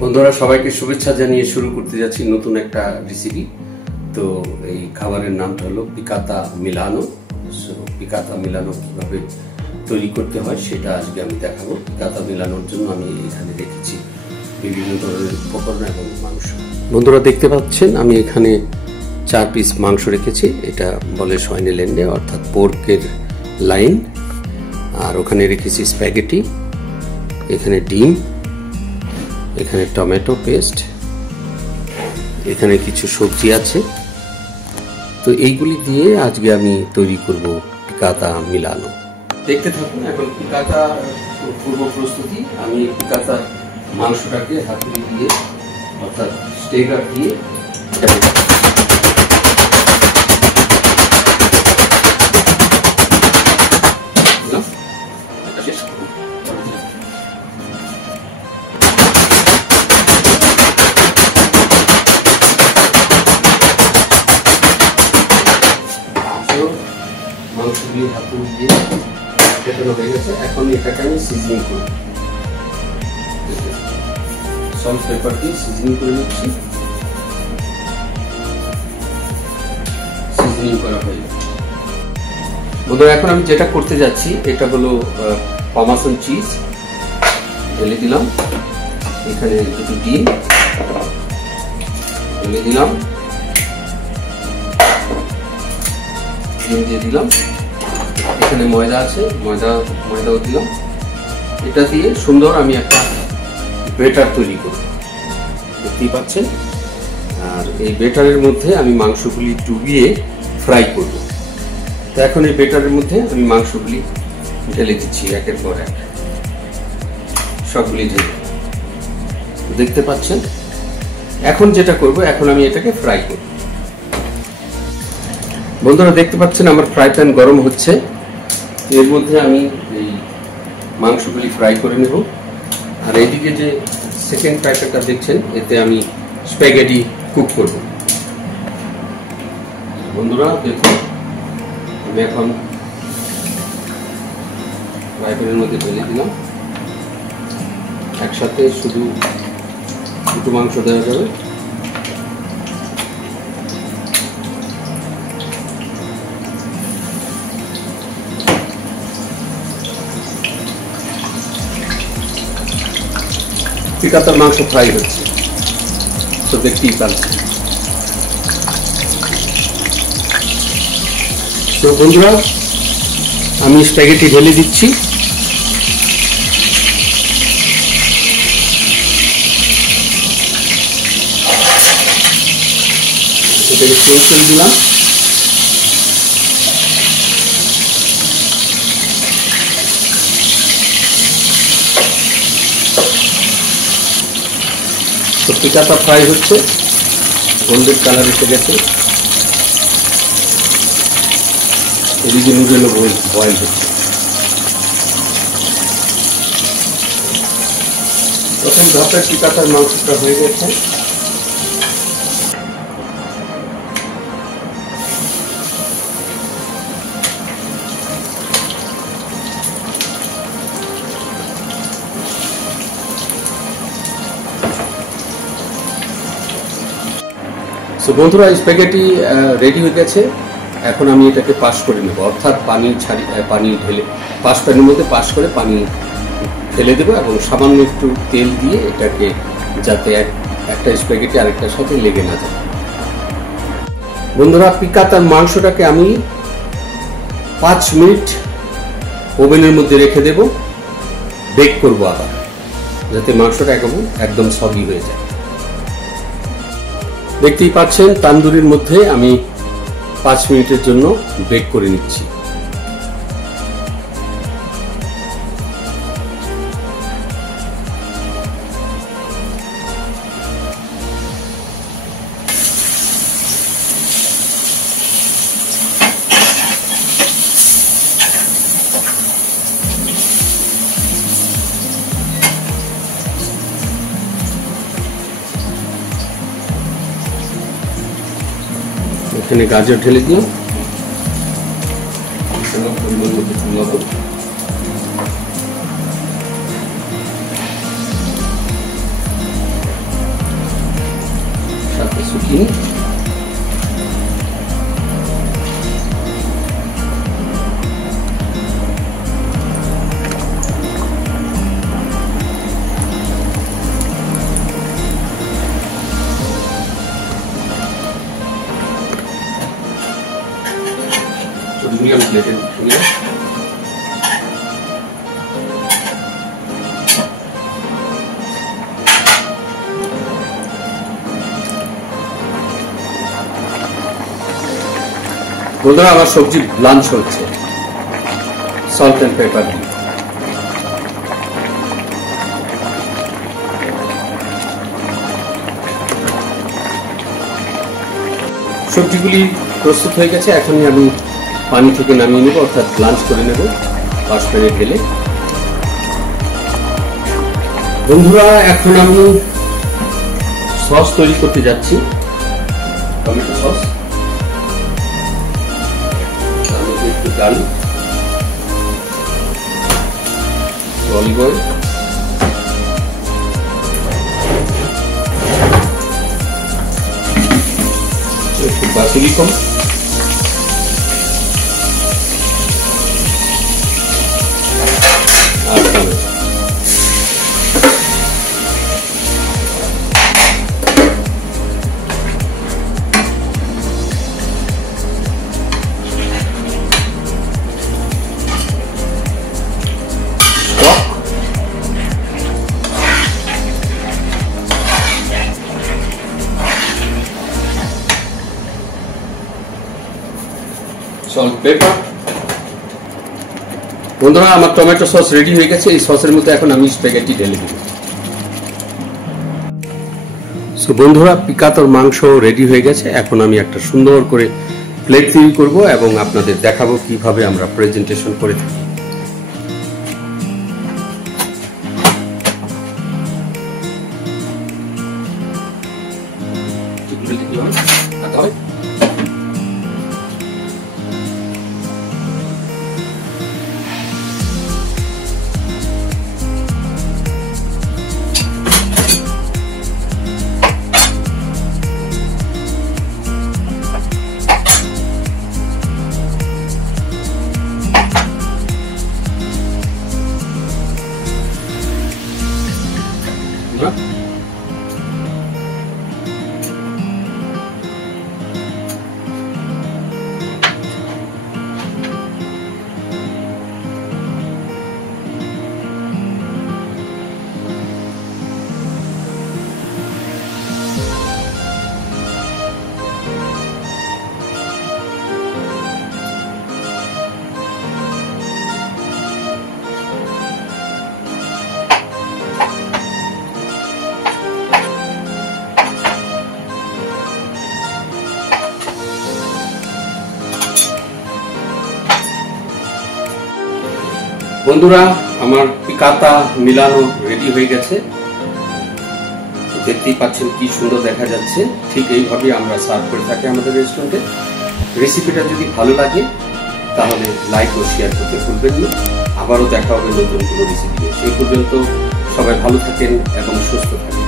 বন্ধুরা সবাইকে শুভেচ্ছা জানিয়ে শুরু করতে যাচ্ছি নতুন একটা রেসিপি। তো এই খাবারের নামটা হলো পিকাতা মিলানো। পিকাতা মিলানো কিভাবে তৈরি করতে হয় সেটা আজকে আমি দেখাবো। পিকাতা মিলানোর জন্য আমি এখানে রেখেছি বিভিন্ন ধরনের উপকরণ এবং মাংস। বন্ধুরা দেখতে পাচ্ছেন আমি এখানে 4 পিস মাংস রেখেছি। এটা বলে সয়নেলেন্ডে অর্থাৎ পোর্কের লাইন। আর ওখানে রেখেছি স্প্যাগেটি, এখানে ডিম, এখানে টমেটো পেস্ট, এখানে কিছু সবজি আছে। তো এইগুলি দিয়ে আজকে আমি তৈরি করব পিকাতা মিলানো। দেখতে থাকুন। এখন পিকাতা পূর্ব প্রস্তুতি। আমি পিকাতা মাংসটাকে হাতুড়ি দিয়ে অর্থাৎ স্টেগার দিয়ে মাংসগুলি হাতুড়ি দিয়ে ফেটানো হয়ে গেছে। এখন এটাকে আমি সিজনিং করব। সল্ট পেপার দিয়ে সিজনিং করে নিচ্ছি। সিজনিং করা হয়ে গেছে। বন্ধুরা এখন আমি যেটা করতে যাচ্ছি এটা হলো পার্মেসান চিজ ঢেলে দিলাম। এখানে দুটো ডিম ঢেলে দিলাম, ডিম দিয়ে দিলাম। এখানে ময়দা আছে, ময়দাও দিলাম। এটা দিয়ে সুন্দর আমি একটা বেটার তৈরি করব, দেখতেই পাচ্ছেন। আর এই বেটারের মধ্যে আমি মাংসগুলি ডুবিয়ে ফ্রাই করব। তো এখন এই বেটারের মধ্যে আমি মাংসগুলি ঢেলে দিচ্ছি একের পর এক, সবগুলি ঢেলে দেখতে পাচ্ছেন। এখন যেটা করব, এখন আমি এটাকে ফ্রাই করব। বন্ধুরা দেখতে পাচ্ছেন আমার ফ্রাই প্যান গরম হচ্ছে। এর মধ্যে আমি এই মাংসগুলি ফ্রাই করে নেব। আর এইদিকে যে সেকেন্ড প্যাকেটটা দেখছেন এতে আমি স্প্যাগেটি কুক করব। বন্ধুরা দেখুন আমি এখন ফ্রাই প্যানের মধ্যে ঢেলে দিলাম। একসাথে শুধু দুটো মাংস দেওয়া যাবে। পিকাতার মাংস ফ্রাই হচ্ছে, তো দেখতেই পাচ্ছেন। তো বন্ধুরা আমি স্প্যাগেটি ঢেলে দিচ্ছি। এটাকে তেল করে দিলাম। তো পিকাতা ফ্রাই হচ্ছে, গোল্ডেন কালার এসে গেছে। এদিকে নুডলও বয়েল হচ্ছে। প্রথম ধাপের পিকাতার মাংসটা হয়ে গেছে। তো বন্ধুরা স্প্যাগেটি রেডি হয়ে গেছে। এখন আমি এটাকে পাশ করে নেব, অর্থাৎ পানি ঢেলে পাশ প্যানের মধ্যে পাশ করে পানি ঢেলে দেবো এবং সামান্য একটু তেল দিয়ে এটাকে যাতে একটা স্প্যাগেটি আরেকটার সাথে লেগে না যায়। বন্ধুরা পিকাতার মাংসটাকে আমি 5 মিনিট ওভেনের মধ্যে রেখে দেব। বেক করবো আবার, যাতে মাংসটা একদম সগি হয়ে যায়। দেখতেই পাচ্ছেন তান্দুরির মধ্যে আমি 5 মিনিটের জন্য বেক করে নিচ্ছি। এখানে গাজর ঢেলে দিও, পরিমাণ মতো লবণ, চিনি, মিডিয়াম প্লেটে নিয়ে বন্ধুরা আমার সবজি ব্লাঞ্চ হচ্ছে সল্ট এন্ড পেপার দিয়ে। সবজিগুলি প্রস্তুত হয়ে গেছে, এখনই আমি পানি থেকে নামিয়ে নেব, অর্থাৎ ব্লাঞ্চ করে নেব 5 মিনিট ঢেলে। বন্ধুরা এখন আমি সস তৈরি করতে যাচ্ছি, টমেটো সস। একটু ডাল, অলিভ অয়েল, একটু বাসিলিকম, আর টমেটো। Salt paper. বন্ধুরা আমার টমেটো সস রেডি হয়ে গেছে, এই সসের মধ্যে এখন আমি স্প্যাগেটি ঢেলে দিব। সো বন্ধুরা পিকাতার মাংস রেডি হয়ে গেছে, এখন আমি একটা সুন্দর করে প্লেট তৈরি করব এবং আপনাদের দেখাবো কিভাবে আমরা প্রেজেন্টেশন করে থাকি। বন্ধুরা আমার পিকাতা মিলানো রেডি হয়ে গেছে, দেখতেই পাচ্ছেন কি সুন্দর দেখা যাচ্ছে। ঠিক এইভাবে আমরা সার্ভ করে থাকি আমাদের রেস্টুরেন্টে। রেসিপিটা যদি ভালো লাগে তাহলে লাইক ও শেয়ার করতে ভুলবেন না। আবারও দেখা হবে নতুন কোনো রেসিপি নিয়ে। সেই পর্যন্ত সবাই ভালো থাকেন এবং সুস্থ থাকেন।